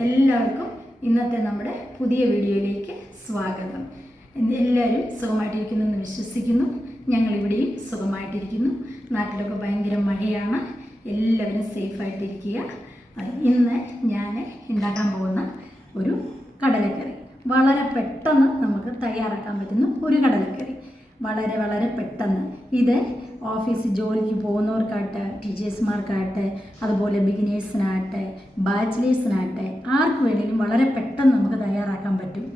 എല്ലാവർക്കും ഇന്നത്തെ നമ്മുടെ പുതിയ വീഡിയോയിലേക്ക് സ്വാഗതം. എല്ലാവരും സുഖമായിട്ടിരിക്കുന്നു എന്ന് വിശ്വസിക്കുന്നു. ഞങ്ങളിവിടെയും സുഖമായിട്ടിരിക്കുന്നു. നാട്ടിലൊക്കെ ഭയങ്കര മഴയാണ്. എല്ലാവരും സേഫായിട്ടിരിക്കുക. ഇന്ന് ഞാൻ ഉണ്ടാക്കാൻ പോകുന്ന ഒരു കടലക്കറി. വളരെ പെട്ടെന്ന് നമുക്ക് തയ്യാറാക്കാൻ പറ്റുന്ന ഒരു കടലക്കറി. വളരെ വളരെ പെട്ടെന്ന്. ഇത് ഓഫീസ് ജോലിക്ക് പോകുന്നവർക്കാട്ടെ ടീച്ചേഴ്സ്മാർക്കാട്ടെ അതുപോലെ ബിഗിനേഴ്സിനാട്ടെ ബാച്ചിലേഴ്സിനാട്ടെ ആർക്ക് വേണമെങ്കിലും വളരെ പെട്ടെന്ന് നമുക്ക് തയ്യാറാക്കാൻ പറ്റും.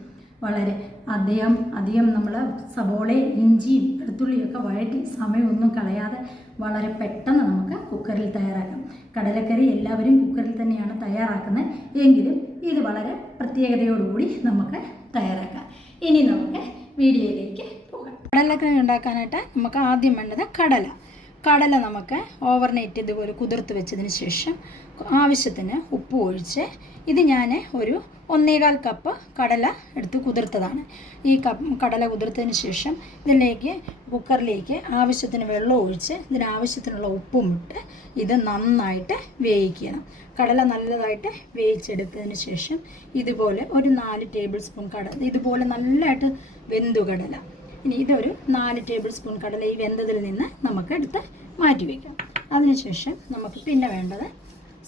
വളരെ അധികം അധികം നമ്മൾ സബോളയും ഇഞ്ചിയും വെളുത്തുള്ളിയൊക്കെ വഴറ്റി സമയമൊന്നും കളയാതെ വളരെ പെട്ടെന്ന് നമുക്ക് കുക്കറിൽ തയ്യാറാക്കാം. കടലക്കറി എല്ലാവരും കുക്കറിൽ തന്നെയാണ് തയ്യാറാക്കുന്നത്. എങ്കിലും ഇത് വളരെ പ്രത്യേകതയോടുകൂടി നമുക്ക് തയ്യാറാക്കാം. ഇനി നമുക്ക് വീഡിയോയിലേക്ക് കടലക്കറി ഉണ്ടാക്കാനായിട്ട് നമുക്ക് ആദ്യം വേണ്ടത് കടല. കടല നമുക്ക് ഓവർനൈറ്റ് ഇതുപോലെ കുതിർത്ത് വെച്ചതിന് ശേഷം ആവശ്യത്തിന് ഉപ്പ് ഒഴിച്ച് ഇത് ഞാൻ ഒരു ഒന്നേകാൽ കപ്പ് കടല എടുത്ത് കുതിർത്തതാണ്. ഈ കപ്പ് കടല കുതിർത്തതിന് ശേഷം ഇതിലേക്ക് കുക്കറിലേക്ക് ആവശ്യത്തിന് വെള്ളം ഒഴിച്ച് ഇതിനാവശ്യത്തിനുള്ള ഉപ്പും ഇട്ട് ഇത് നന്നായിട്ട് വേവിക്കണം. കടല നല്ലതായിട്ട് വേവിച്ചെടുത്തതിന് ശേഷം ഇതുപോലെ ഒരു നാല് ടേബിൾ സ്പൂൺ കടല ഇതുപോലെ നല്ലതായിട്ട് വെന്തു കടല. ഇനി ഇതൊരു നാല് ടേബിൾ സ്പൂൺ കടല ഈ വെന്തതിൽ നിന്ന് നമുക്ക് എടുത്ത് മാറ്റി വയ്ക്കാം. അതിനുശേഷം നമുക്ക് പിന്നെ വേണ്ടത്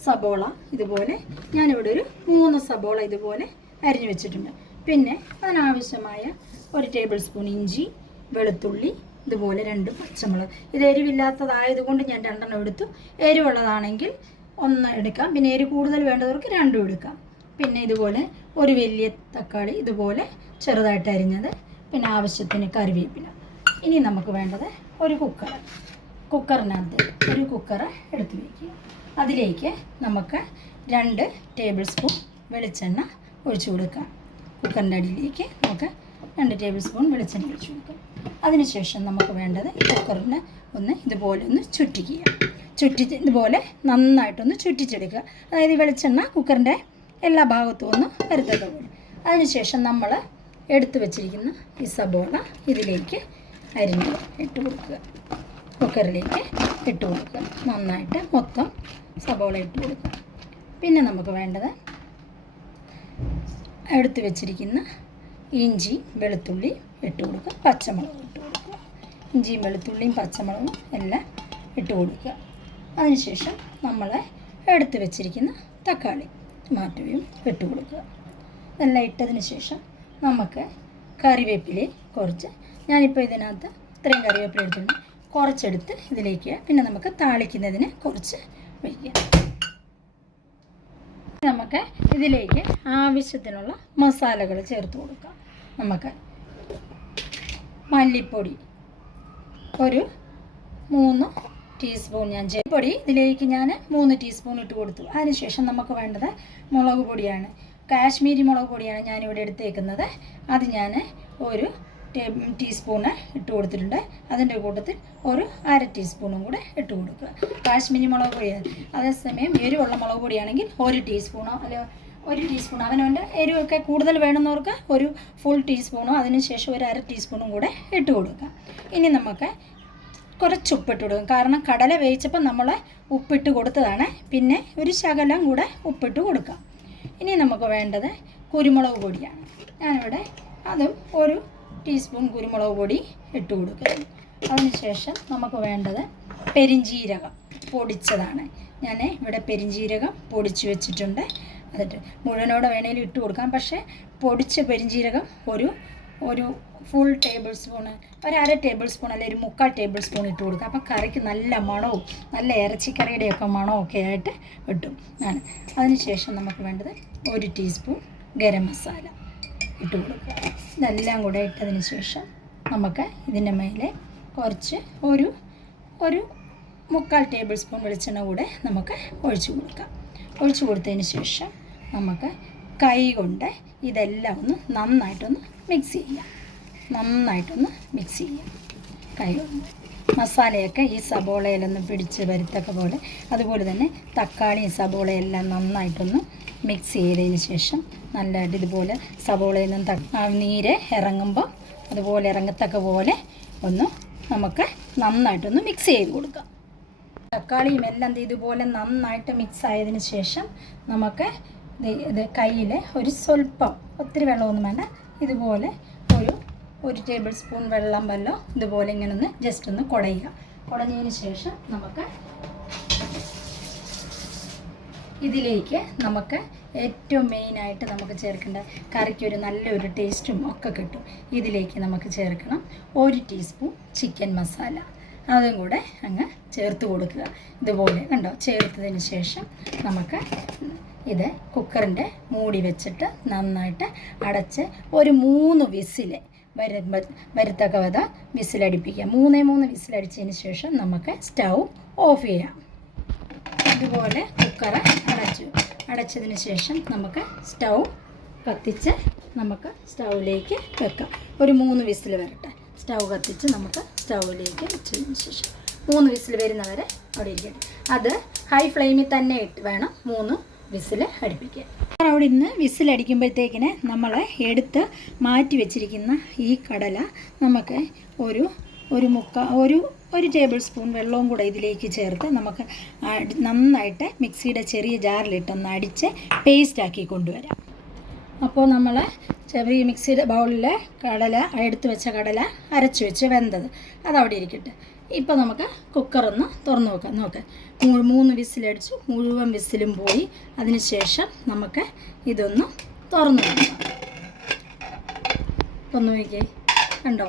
സബോള ഇതുപോലെ ഞാനിവിടെ ഒരു മൂന്ന് സബോള ഇതുപോലെ അരിഞ്ഞു വെച്ചിട്ടുണ്ട്. പിന്നെ അതിനാവശ്യമായ ഒരു ടേബിൾ സ്പൂൺ ഇഞ്ചി വെളുത്തുള്ളി ഇതുപോലെ രണ്ട് പച്ചമുളക്. ഇത് എരിവില്ലാത്തതായതുകൊണ്ട് ഞാൻ രണ്ടെണ്ണം എടുത്തു. എരിവുള്ളതാണെങ്കിൽ ഒന്ന് എടുക്കാം. പിന്നെ എരി കൂടുതൽ വേണ്ടവർക്ക് രണ്ടും എടുക്കാം. പിന്നെ ഇതുപോലെ ഒരു വലിയ തക്കാളി ഇതുപോലെ ചെറുതായിട്ട് അരിഞ്ഞത് പിന്നെ ആവശ്യത്തിന് കറിവേപ്പില. ഇനി നമുക്ക് വേണ്ടത് ഒരു കുക്കർ കുക്കറിനകത്ത് ഒരു കുക്കർ എടുത്തു വയ്ക്കുക അതിലേക്ക് നമുക്ക് രണ്ട് ടേബിൾ സ്പൂൺ വെളിച്ചെണ്ണ ഒഴിച്ചു കൊടുക്കാം. കുക്കറിന്റെ അടിയിലേക്ക് നമുക്ക് രണ്ട് ടേബിൾ സ്പൂൺ വെളിച്ചെണ്ണ ഒഴിച്ചു കൊടുക്കാം. അതിനുശേഷം നമുക്ക് വേണ്ടത് കുക്കറിന് ഒന്ന് ഇതുപോലെ ഒന്ന് ചുറ്റിക്കുക. ചുറ്റി ഇതുപോലെ നന്നായിട്ടൊന്ന് ചുറ്റിച്ചെടുക്കുക. അതായത് വെളിച്ചെണ്ണ കുക്കറിന്റെ എല്ലാ ഭാഗത്തും ഒന്ന് വരുത്തത് അതിനുശേഷം നമ്മൾ എടുത്തു വച്ചിരിക്കുന്ന ഈ സബോള ഇതിലേക്ക് അരിഞ്ഞ് ഇട്ട് കൊടുക്കുക. കുക്കറിലേക്ക് ഇട്ട് കൊടുക്കുക. നന്നായിട്ട് മൊത്തം സബോള ഇട്ട് കൊടുക്കുക. പിന്നെ നമുക്ക് വേണ്ടത് എടുത്തു വെച്ചിരിക്കുന്ന ഇഞ്ചി വെളുത്തുള്ളി ഇട്ട് കൊടുക്കുക. പച്ചമുളക് ഇട്ട് കൊടുക്കുക. ഇഞ്ചിയും വെളുത്തുള്ളിയും പച്ചമുളകും എല്ലാം ഇട്ട് കൊടുക്കുക. അതിനുശേഷം നമ്മൾ എടുത്തു വെച്ചിരിക്കുന്ന തക്കാളി മാറ്റുകയും ഇട്ട് കൊടുക്കുക. ഇതെല്ലാം ഇട്ടതിന് ശേഷം നമുക്ക് കറിവേപ്പില കുറച്ച്. ഞാനിപ്പോൾ ഇതിനകത്ത് ഇത്രയും കറിവേപ്പില എടുത്തിട്ടുണ്ട്. കുറച്ചെടുത്ത് ഇതിലേക്ക് പിന്നെ നമുക്ക് താളിക്കുന്നതിന് കുറച്ച് വയ്ക്കുക നമുക്ക് ഇതിലേക്ക് ആവശ്യത്തിനുള്ള മസാലകൾ ചേർത്ത് കൊടുക്കാം. നമുക്ക് മല്ലിപ്പൊടി ഒരു മൂന്ന് ടീസ്പൂൺ ഞാൻ പൊടി ഇതിലേക്ക് ഞാൻ മൂന്ന് ടീസ്പൂൺ ഇട്ട് കൊടുത്തു. അതിനുശേഷം നമുക്ക് വേണ്ടത് മുളക് പൊടിയാണ്. കാശ്മീരി മുളക് പൊടിയാണ് ഞാനിവിടെ എടുത്തേക്കുന്നത്. അത് ഞാൻ ഒരു ടീസ്പൂണ് ഇട്ട് കൊടുത്തിട്ടുണ്ട്. അതിന്റെ കൂട്ടത്തിൽ ഒരു അര ടീസ്പൂണും കൂടെ ഇട്ട് കൊടുക്കുക. കാശ്മീരി മുളക് പൊടിയാണ് അതേസമയം എരിവുള്ള മുളക് പൊടിയാണെങ്കിൽ ഒരു ടീസ്പൂണോ അല്ല ഒരു ടീസ്പൂൺ അവനവന്റെ എരിവൊക്കെ കൂടുതൽ വേണമെന്നവർക്ക് ഒരു ഫുൾ ടീസ്പൂണോ അതിനുശേഷം ഒരു അര ടീസ്പൂണും കൂടെ ഇട്ട് കൊടുക്കുക. ഇനി നമുക്ക് കുറച്ച് ഉപ്പിട്ട് കൊടുക്കും. കാരണം കടല വേവിച്ചപ്പോൾ നമ്മൾ ഉപ്പിട്ട് കൊടുത്തതാണ്. പിന്നെ ഒരു ശകലം കൂടെ ഉപ്പിട്ട് കൊടുക്കാം. ഇനി നമുക്ക് വേണ്ടത് കുരുമുളക് പൊടിയാണ്. ഞാനിവിടെ അതും ഒരു ടീസ്പൂൺ കുരുമുളക് പൊടി ഇട്ട് കൊടുക്കുക അതിനുശേഷം നമുക്ക് വേണ്ടത് പെരിഞ്ജീരകം പൊടിച്ചതാണ്. ഞാൻ ഇവിടെ പെരിഞ്ജീരകം പൊടിച്ച് വെച്ചിട്ടുണ്ട്. എന്നിട്ട് മുഴുവനോടെ വേണേലും ഇട്ട് കൊടുക്കാം. പക്ഷേ പൊടിച്ച പെരിഞ്ജീരകം ഒരു ഒരു ഫുൾ ടേബിൾ സ്പൂണ് ഒരു അര ടേബിൾ സ്പൂൺ അല്ലെങ്കിൽ ഒരു മുക്കാൽ ടേബിൾ സ്പൂൺ ഇട്ട് കൊടുക്കുക അപ്പം കറിക്ക് നല്ല മണവും നല്ല ഇറച്ചിക്കറിയുടെയൊക്കെ മണവും ഒക്കെ ആയിട്ട് കിട്ടും. ഞാൻ അതിനുശേഷം നമുക്ക് വേണ്ടത് ഒരു ടീസ്പൂൺ ഗരം മസാല ഇട്ട് കൊടുക്കുക. ഇതെല്ലാം കൂടെ ഇട്ടതിന് ശേഷം നമുക്ക് ഇതിന്റെ മേലെ കുറച്ച് ഒരു ഒരു മുക്കാൽ ടേബിൾ സ്പൂൺ വെളിച്ചെണ്ണ കൂടെ നമുക്ക് ഒഴിച്ചു കൊടുക്കാം. ഒഴിച്ചു കൊടുത്തതിന് ശേഷം നമുക്ക് കൈ കൊണ്ട് ഇതെല്ലാം ഒന്ന് നന്നായിട്ടൊന്ന് മിക്സ് ചെയ്യാം. നന്നായിട്ടൊന്ന് മിക്സ് ചെയ്യാം. കൈ കൊണ്ട്. മസാലയൊക്കെ ഈ സബോളയിലൊന്ന് പിടിച്ച് വരുത്തക്ക പോലെ. അതുപോലെ തന്നെ തക്കാളിയും സബോളയും എല്ലാം നന്നായിട്ടൊന്ന് മിക്സ് ചെയ്തതിന് ശേഷം നല്ലതായിട്ട് ഇതുപോലെ സബോളയിൽ നിന്ന് നീര് ഇറങ്ങുമ്പോൾ അതുപോലെ ഇറങ്ങത്തക്ക പോലെ ഒന്ന് നമുക്ക് നന്നായിട്ടൊന്ന് മിക്സ് ചെയ്ത് കൊടുക്കാം. തക്കാളിയും എല്ലാം ഇതുപോലെ നന്നായിട്ട് മിക്സ് ആയതിന് ശേഷം നമുക്ക് ഇത് കയ്യിൽ ഒരു സ്വല്പം ഒത്തിരി വെള്ളമൊന്നും വേണ്ട ഇതുപോലെ ഒരു ടേബിൾ സ്പൂൺ വെള്ളം വല്ലോ ഇതുപോലെ ഇങ്ങനെ ഒന്ന് ജസ്റ്റ് ഒന്ന് കുടയുക. കുടഞ്ഞതിന് ശേഷം നമുക്ക് ഇതിലേക്ക് നമുക്ക് ഏറ്റവും മെയിനായിട്ട് നമുക്ക് ചേർക്കേണ്ട കറിക്ക് ഒരു നല്ലൊരു ടേസ്റ്റും ഒക്കെ കിട്ടും. ഇതിലേക്ക് നമുക്ക് ചേർക്കണം ഒരു ടീസ്പൂൺ ചിക്കൻ മസാല അതും കൂടെ അങ്ങ് ചേർത്ത് കൊടുക്കുക. ഇതുപോലെ കണ്ടോ? ചേർത്തതിന് ശേഷം നമുക്ക് ഇത് കുക്കറിന്റെ മൂടി വെച്ചിട്ട് നന്നായിട്ട് അടച്ച് ഒരു മൂന്ന് വിസിൽ വരുമ്പോൾ വരുത്തക്ക വിധ വിസിലടിപ്പിക്കുക. മൂന്നേ മൂന്ന് വിസിലടിച്ചതിന് ശേഷം നമുക്ക് സ്റ്റൗ ഓഫ് ചെയ്യാം. ഇതുപോലെ കുക്കർ അടച്ചു. അടച്ചതിന് ശേഷം നമുക്ക് സ്റ്റൗ കത്തിച്ച് നമുക്ക് സ്റ്റൗവിലേക്ക് വെക്കാം. ഒരു മൂന്ന് വിസിൽ വരട്ടെ. സ്റ്റൗ കത്തിച്ച് നമുക്ക് സ്റ്റൗവിലേക്ക് വെച്ചതിന് ശേഷം മൂന്ന് വിസിൽ വരുന്നവരെ അവിടെ ഇരിക്കട്ടെ. അത് ഹൈ ഫ്ലെയിമിൽ തന്നെ ഇട്ട് വേണം മൂന്ന് വിസിൽ അടുപ്പിക്കുക. അവിടെ ഇന്ന് വിസിലടിക്കുമ്പോഴത്തേക്കിന് നമ്മൾ എടുത്ത് മാറ്റി വെച്ചിരിക്കുന്ന ഈ കടല നമുക്ക് ഒരു ഒരു മുക്ക ഒരു ഒരു ടേബിൾ സ്പൂൺ വെള്ളവും കൂടെ ഇതിലേക്ക് ചേർത്ത് നമുക്ക് നന്നായിട്ട് മിക്സിയുടെ ചെറിയ ജാറിലിട്ടൊന്ന് അടിച്ച് പേസ്റ്റാക്കി കൊണ്ടുവരാം. അപ്പോൾ നമ്മൾ ചെറിയ മിക്സിയുടെ ബൗളിൽ കടല എടുത്ത് വെച്ച കടല അരച്ച് വെച്ച് വെന്തത്. അതവിടെ ഇരിക്കട്ടെ. ഇപ്പോൾ നമുക്ക് കുക്കറൊന്ന് തുറന്ന് നോക്കാം. നോക്കാം മൂന്ന് വിസിലടിച്ചു. മുഴുവൻ വിസിലും പോയി. അതിന് ശേഷം നമുക്ക് ഇതൊന്ന് തുറന്ന് നോക്കാം ഇപ്പം നോക്കിയേ. കണ്ടോ?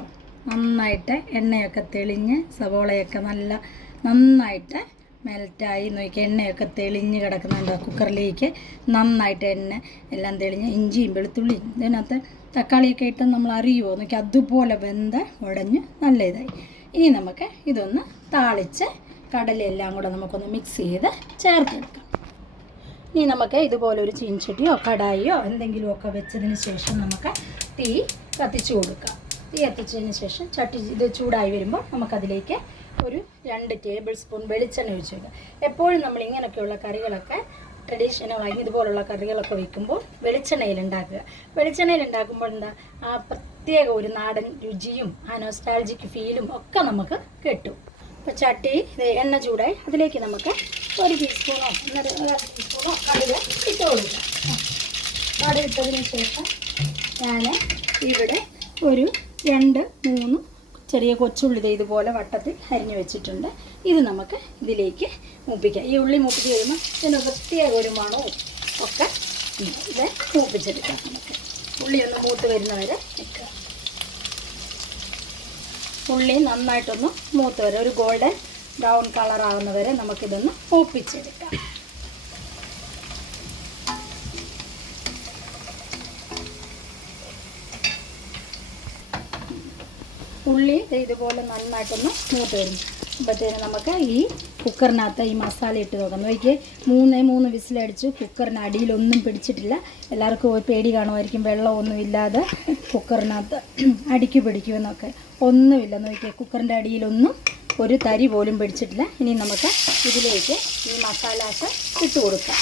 നന്നായിട്ട് എണ്ണയൊക്കെ തെളിഞ്ഞ് സവോളയൊക്കെ നല്ല നന്നായിട്ട് മെൽറ്റായി. നോക്കി എണ്ണയൊക്കെ തെളിഞ്ഞ് കിടക്കുന്നുണ്ട് കുക്കറിലേക്ക് നന്നായിട്ട് എണ്ണ എല്ലാം തെളിഞ്ഞ് ഇഞ്ചിയും വെളുത്തുള്ളിയും ഇതിനകത്ത് തക്കാളിയൊക്കെ ഇട്ട് നമ്മൾ അറിയുമോ നോക്കി അതുപോലെ വെന്ത് ഉടഞ്ഞ് നല്ല ഇതായി. ഇനി നമുക്ക് ഇതൊന്ന് താളിച്ച് കടലയെല്ലാം കൂടെ നമുക്കൊന്ന് മിക്സ് ചെയ്ത് ചേർത്തെടുക്കാം. ഇനി നമുക്ക് ഇതുപോലെ ഒരു ചീൻചട്ടിയോ കടായിയോ എന്തെങ്കിലുമൊക്കെ വെച്ചതിന് ശേഷം നമുക്ക് തീ കത്തിച്ചു കൊടുക്കാം. തീ കത്തിച്ചതിന് ശേഷം ചട്ടി ഇത് ചൂടായി വരുമ്പോൾ നമുക്കതിലേക്ക് ഒരു രണ്ട് ടേബിൾ സ്പൂൺ വെളിച്ചെണ്ണ ഒഴിച്ചു വെക്കാം എപ്പോഴും നമ്മൾ ഇങ്ങനെയൊക്കെയുള്ള കറികളൊക്കെ ട്രഡീഷണലായി ഇതുപോലുള്ള കറികളൊക്കെ വെക്കുമ്പോൾ വെളിച്ചെണ്ണയിൽ ഉണ്ടാക്കുക. വെളിച്ചെണ്ണയിൽ ഉണ്ടാക്കുമ്പോൾ എന്താ? ആ പ്രത്യേക ഒരു നാടൻ രുചിയും ആ നൊസ്റ്റാൾജിക് ഫീലും ഒക്കെ നമുക്ക് കിട്ടും. അപ്പോൾ ചട്ടി എണ്ണ ചൂടായി അതിലേക്ക് നമുക്ക് ഒരു ടീസ്പൂണോ ഒന്നര ടീസ്പൂണോ കടുക് ഇട്ട് കൊടുക്കാം കടുക് ഇട്ടതിന് ശേഷം ഞാൻ ഇവിടെ ഒരു രണ്ട് മൂന്ന് ചെറിയ കൊച്ചുള്ളി ഇതുപോലെ വട്ടത്തിൽ അരിഞ്ഞു വെച്ചിട്ടുണ്ട്. ഇത് നമുക്ക് ഇതിലേക്ക് മൂപ്പിക്കാം. ഈ ഉള്ളി മൂപ്പിച്ച് കഴിയുമ്പോൾ ഇതിന് പ്രത്യേക ഒരു മണവും ഒക്കെ. ഇത് മൂപ്പിച്ചെടുക്കാം നമുക്ക്. ഉള്ളി ഒന്ന് മൂത്ത് വരുന്നവരെ നിൽക്കുക ഉള്ളി നന്നായിട്ടൊന്ന് മൂത്ത് വരെ. ഒരു ഗോൾഡൻ ബ്രൗൺ കളർ ആവുന്ന വരെ നമുക്കിതൊന്ന് ഒപ്പിച്ചെടുക്കാം ഉള്ളി ഇതുപോലെ നന്നായിട്ടൊന്ന് മൂത്ത് വരും അപ്പോഴത്തേന് നമുക്ക് ഈ കുക്കറിനകത്ത് ഈ മസാല ഇട്ട് നോക്കാം നോക്കിയേ മൂന്നേ മൂന്ന് വിസിലടിച്ച് കുക്കറിന് അടിയിലൊന്നും പിടിച്ചിട്ടില്ല. എല്ലാവർക്കും പേടി കാണുമായിരിക്കും വെള്ളമൊന്നും ഇല്ലാതെ കുക്കറിനകത്ത് അടിക്ക് പിടിക്കുമെന്നൊക്കെ. ഒന്നുമില്ല നോക്കിയേ കുക്കറിന്റെ അടിയിലൊന്നും ഒരു തരി പോലും പിടിച്ചിട്ടില്ല. ഇനി നമുക്ക് ഇതിലേക്ക് ഈ മസാലാസ് ഇട്ട് കൊടുക്കാം.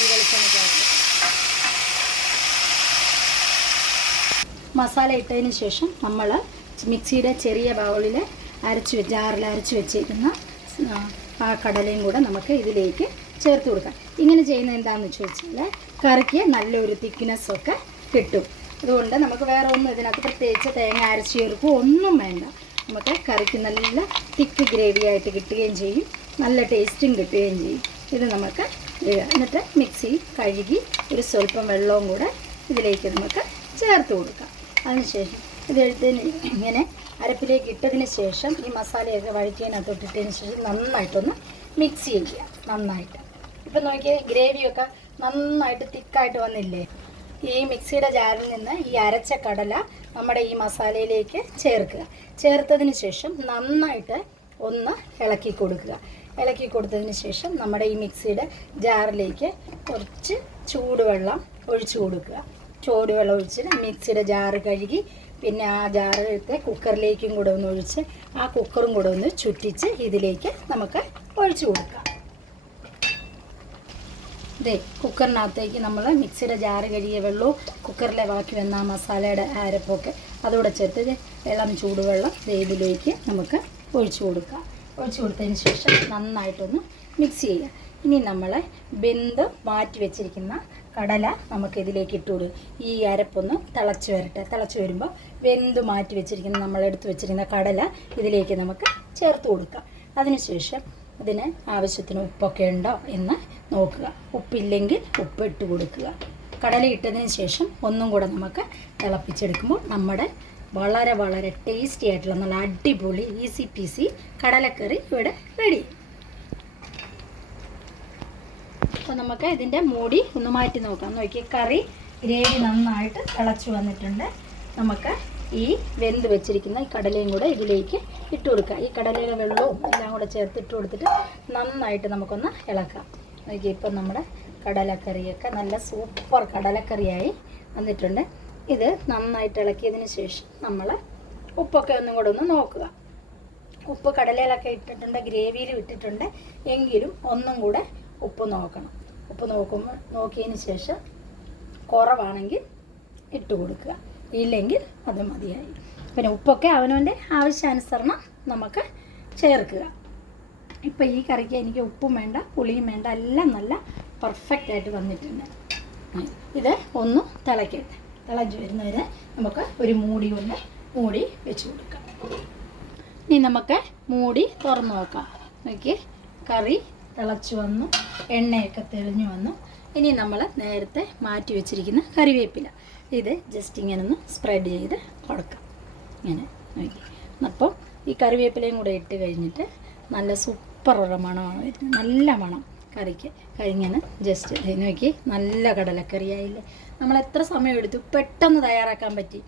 ഈ വെളിച്ചെണ്ണയ്ക്കകത്ത്. മസാല ഇട്ടതിന് ശേഷം നമ്മൾ മിക്സിയുടെ ചെറിയ ബൗളിൽ അരച്ച് ജാറിൽ അരച്ച് വെച്ചേക്കുന്ന ആ, കടലയും കൂടെ നമുക്ക് ഇതിലേക്ക് ചേർത്ത് കൊടുക്കാം. ഇങ്ങനെ ചെയ്യുന്നത് എന്താണെന്ന് ചോദിച്ചാൽ കറിക്ക് നല്ലൊരു തിക്നെസ് ഒക്കെ കിട്ടും. അതുകൊണ്ട് നമുക്ക് വേറെ ഒന്നും ഇതിനകത്ത് പ്രത്യേകിച്ച് തേങ്ങ അരച്ച് ചേർക്കും ഒന്നും വേണ്ട. നമുക്ക് കറിക്ക് നല്ല തിക്ക് ഗ്രേവി ആയിട്ട് കിട്ടുകയും ചെയ്യും. നല്ല ടേസ്റ്റും കിട്ടുകയും ചെയ്യും. ഇത് നമുക്ക്. എന്നിട്ട് മിക്സി കഴുകി ഒരു സ്വല്പം വെള്ളവും കൂടെ ഇതിലേക്ക് നമുക്ക് ചേർത്ത് കൊടുക്കാം. അതിനുശേഷം ഇത് എടുത്തതിന് ഇങ്ങനെ അരപ്പിലേക്ക് ഇട്ടതിന് ശേഷം ഈ മസാലയൊക്കെ വഴറ്റിയതിനകത്ത് ഇട്ടതിന് ശേഷം നന്നായിട്ടൊന്ന് മിക്സ് ചെയ്യുക നന്നായിട്ട്. ഇപ്പം നോക്കിയാൽ ഗ്രേവിയൊക്കെ നന്നായിട്ട് തിക്കായിട്ട് വന്നില്ലേ? ഈ മിക്സിയുടെ ജാറിൽ നിന്ന് ഈ അരച്ച കടല നമ്മുടെ ഈ മസാലയിലേക്ക് ചേർക്കുക. ചേർത്തതിന് ശേഷം നന്നായിട്ട് ഒന്ന് ഇളക്കി കൊടുക്കുക. ഇളക്കി കൊടുത്തതിന് ശേഷം നമ്മുടെ ഈ മിക്സിയുടെ ജാറിലേക്ക് കുറച്ച് ചൂടുവെള്ളം ഒഴിച്ചു കൊടുക്കുക. ചൂടുവെള്ളം ഒഴിച്ചിട്ട് മിക്സിയുടെ ജാറ് കഴുകി പിന്നെ ആ ജാറെടുത്ത് കുക്കറിലേക്കും കൂടെ ഒന്ന് ഒഴിച്ച് ആ കുക്കറും കൂടെ ഒന്ന് ചുറ്റിച്ച് ഇതിലേക്ക് നമുക്ക് ഒഴിച്ചു കൊടുക്കാം. ഇതേ കുക്കറിനകത്തേക്ക് നമ്മൾ മിക്സിയുടെ ജാറ് കഴുകിയ വെള്ളവും കുക്കറിലെ ബാക്കി വന്ന ആ മസാലയുടെ അരപ്പൊക്കെ അതോടെ ചേർത്ത് ഇളം ചൂടുവെള്ളം ഇതിലേക്ക് നമുക്ക് ഒഴിച്ചു കൊടുക്കാം. ഒഴിച്ചു കൊടുത്തതിന് ശേഷം നന്നായിട്ടൊന്ന് മിക്സ് ചെയ്യുക ഇനി നമ്മൾ ബെന്ത് മാറ്റി വെച്ചിരിക്കുന്ന കടല നമുക്ക് ഇതിലേക്ക് ഇട്ട് കൊടുക്കും ഈ അരപ്പൊന്ന് തിളച്ച് വരട്ടെ. തിളച്ച് വരുമ്പോൾ വെന്ത് മാറ്റി വെച്ചിരിക്കുന്ന നമ്മൾ എടുത്ത് വെച്ചിരിക്കുന്ന കടല ഇതിലേക്ക് നമുക്ക് ചേർത്ത് കൊടുക്കാം. അതിനുശേഷം അതിന് ആവശ്യത്തിന് ഉപ്പൊക്കെ ഉണ്ടോ എന്ന് നോക്കുക. ഉപ്പില്ലെങ്കിൽ ഉപ്പ് ഇട്ട് കൊടുക്കുക. കടല ഇട്ടതിന് ശേഷം ഒന്നും കൂടെ നമുക്ക് തിളപ്പിച്ചെടുക്കുമ്പോൾ നമ്മുടെ വളരെ വളരെ ടേസ്റ്റി ആയിട്ടുള്ള നല്ല അടിപൊളി ഈസി പീസി കടലക്കറി ഇവിടെ റെഡി അപ്പോൾ നമുക്ക് ഇതിന്റെ മൂടി ഒന്ന് മാറ്റി നോക്കാം. നോക്കി കറി ഗ്രേവി നന്നായിട്ട് തിളച്ചു വന്നിട്ടുണ്ട്. നമുക്ക് ഈ വെന്ത് വെച്ചിരിക്കുന്ന ഈ കടലയും കൂടെ ഇതിലേക്ക് ഇട്ട് കൊടുക്കുക ഈ കടലയിലെ വെള്ളവും എല്ലാം കൂടെ ചേർത്ത് ഇട്ട് കൊടുത്തിട്ട് നന്നായിട്ട് നമുക്കൊന്ന് ഇളക്കാം. നോക്കി ഇപ്പം നമ്മുടെ കടലക്കറിയൊക്കെ നല്ല സൂപ്പർ കടലക്കറിയായി വന്നിട്ടുണ്ട്. ഇത് നന്നായിട്ട് ഇളക്കിയതിന് ശേഷം നമ്മൾ ഉപ്പൊക്കെ ഒന്നും കൂടെ ഒന്ന് നോക്കുക. ഉപ്പ് കടലയിലൊക്കെ ഇട്ടിട്ടുണ്ട് ഗ്രേവിയിൽ ഇട്ടിട്ടുണ്ട്. എങ്കിലും ഒന്നും കൂടെ ഉപ്പ് നോക്കണം. ഉപ്പ് നോക്കുമ്പോൾ നോക്കിയതിന് ശേഷം കുറവാണെങ്കിൽ ഇട്ട് കൊടുക്കുക. ഇല്ലെങ്കിൽ അത് മതിയായി. പിന്നെ ഉപ്പൊക്കെ അവനവന്റെ ആവശ്യാനുസരണം നമുക്ക് ചേർക്കുക. ഇപ്പം ഈ കറിക്ക് എനിക്ക് ഉപ്പും വേണ്ട പുളിയും വേണ്ട എല്ലാം നല്ല പെർഫെക്റ്റ് ആയിട്ട് വന്നിട്ടുണ്ട്. ഇത് ഒന്ന് തിളയ്ക്കട്ടെ തിളച്ച് വരുന്നതിന് നമുക്ക് ഒരു മൂടി കൊണ്ട് മൂടി വെച്ച് കൊടുക്കാം. ഇനി നമുക്ക് മൂടി തുറന്ന് നോക്കാം. നോക്കി കറി തിളച്ച് വന്നു എണ്ണയൊക്കെ തെളിഞ്ഞു വന്നു. ഇനി നമ്മൾ നേരത്തെ മാറ്റി വെച്ചിരിക്കുന്ന കറിവേപ്പില. ഇത് ജസ്റ്റ് ഇങ്ങനെ ഒന്ന് സ്പ്രെഡ് ചെയ്ത് കൊടുക്കാം. ഇങ്ങനെ നോക്കി. അപ്പോൾ ഈ കറിവേപ്പിലയും കൂടെ ഇട്ട് കഴിഞ്ഞിട്ട് നല്ല സൂപ്പർ ഒരു മണമാണ് വരുന്നത്. നല്ല മണം കറിക്ക്. കഴിഞ്ഞാൽ ജസ്റ്റ് നോക്കി. നല്ല കടലക്കറിയായില്ലേ? നമ്മൾ എത്ര സമയം എടുത്തു? പെട്ടെന്ന് തയ്യാറാക്കാൻ പറ്റി.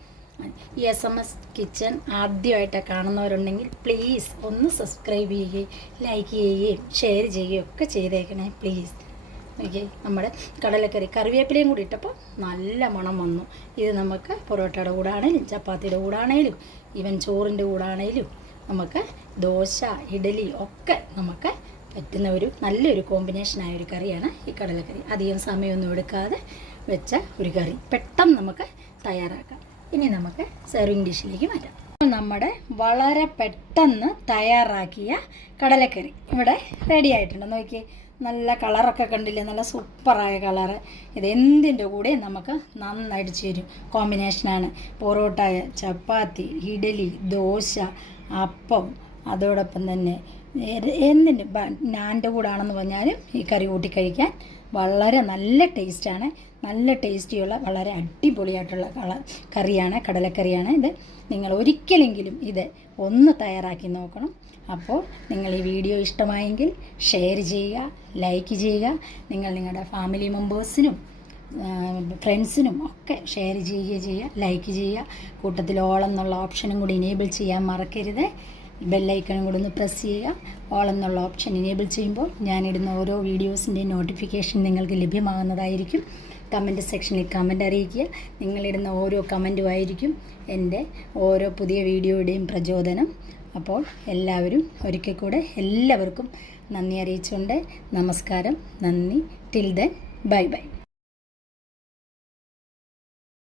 എസ് എം എസ് കിച്ചൺ ആദ്യമായിട്ട് കാണുന്നവരുണ്ടെങ്കിൽ പ്ലീസ് ഒന്ന് സബ്സ്ക്രൈബ് ചെയ്യുകയും ലൈക്ക് ചെയ്യുകയും ഷെയർ ചെയ്യുകയും ഒക്കെ ചെയ്തേക്കണേ പ്ലീസ് ഓക്കെ നമ്മുടെ കടലക്കറി കറിവേപ്പിലയും കൂടി ഇട്ടപ്പോൾ നല്ല മണം വന്നു. ഇത് നമുക്ക് പൊറോട്ടയുടെ കൂടാണേലും ചപ്പാത്തിയുടെ കൂടാണേലും ഈവൻ ചോറിന്റെ കൂടാണേലും നമുക്ക് ദോശ ഇഡലി ഒക്കെ നമുക്ക് പറ്റുന്ന ഒരു നല്ലൊരു കോമ്പിനേഷനായ ഒരു കറിയാണ് ഈ കടലക്കറി. അധികം സമയമൊന്നും എടുക്കാതെ വെച്ച ഒരു കറി. പെട്ടെന്ന് നമുക്ക് തയ്യാറാക്കാം. ഇനി നമുക്ക് സെർവിങ് ഡിഷിലേക്ക് മാറ്റാം. നമ്മുടെ വളരെ പെട്ടെന്ന് തയ്യാറാക്കിയ കടലക്കറി ഇവിടെ റെഡി ആയിട്ടുണ്ട്. നോക്കിയേ നല്ല കളറൊക്കെ കണ്ടില്ലേ? നല്ല സൂപ്പറായ കളറ് ഇത് എന്തിന്റെ കൂടെ നമുക്ക് നന്നായിട്ട് ചേരും. കോമ്പിനേഷനാണ് പൊറോട്ട ചപ്പാത്തി ഇഡലി ദോശ അപ്പം അതോടൊപ്പം തന്നെ എന്തിന്റെ നാന്റെ കൂടാണെന്ന് പറഞ്ഞാലും ഈ കറി കൂട്ടി കഴിക്കാൻ വളരെ നല്ല ടേസ്റ്റാണ്. നല്ല ടേസ്റ്റിയുള്ള വളരെ അടിപൊളിയായിട്ടുള്ള കള കറിയാണ് കടലക്കറിയാണ് ഇത്. നിങ്ങൾ ഒരിക്കലെങ്കിലും ഇത് ഒന്ന് തയ്യാറാക്കി നോക്കണം. അപ്പോൾ നിങ്ങൾ ഈ വീഡിയോ ഇഷ്ടമായെങ്കിൽ ഷെയർ ചെയ്യുക ലൈക്ക് ചെയ്യുക. നിങ്ങൾ നിങ്ങളുടെ ഫാമിലി മെമ്പേഴ്സിനും ഫ്രണ്ട്സിനും ഒക്കെ ഷെയർ ചെയ്യുക ചെയ്യുക ലൈക്ക് ചെയ്യുക. കൂട്ടത്തിൽ ഓൾ എന്നുള്ള ഓപ്ഷനും കൂടി ഇനേബിൾ ചെയ്യാൻ മറക്കരുത്. ബെല്ലൈക്കണും കൂടി ഒന്ന് പ്രസ് ചെയ്യുക. ഓൾ എന്നുള്ള ഓപ്ഷൻ ഇനേബിൾ ചെയ്യുമ്പോൾ ഞാനിടുന്ന ഓരോ വീഡിയോസിന്റെയും നോട്ടിഫിക്കേഷൻ നിങ്ങൾക്ക് ലഭ്യമാകുന്നതായിരിക്കും. കമന്റ് സെക്ഷനിൽ കമന്റ് അറിയിക്കുക. നിങ്ങളിടുന്ന ഓരോ കമന്റും ആയിരിക്കും എന്റെ ഓരോ പുതിയ വീഡിയോയുടെയും പ്രചോദനം. അപ്പോൾ എല്ലാവരും ഒരിക്കൽ കൂടെ എല്ലാവർക്കും നന്ദി അറിയിച്ചുകൊണ്ട് നമസ്കാരം. നന്ദി. Till then bye bye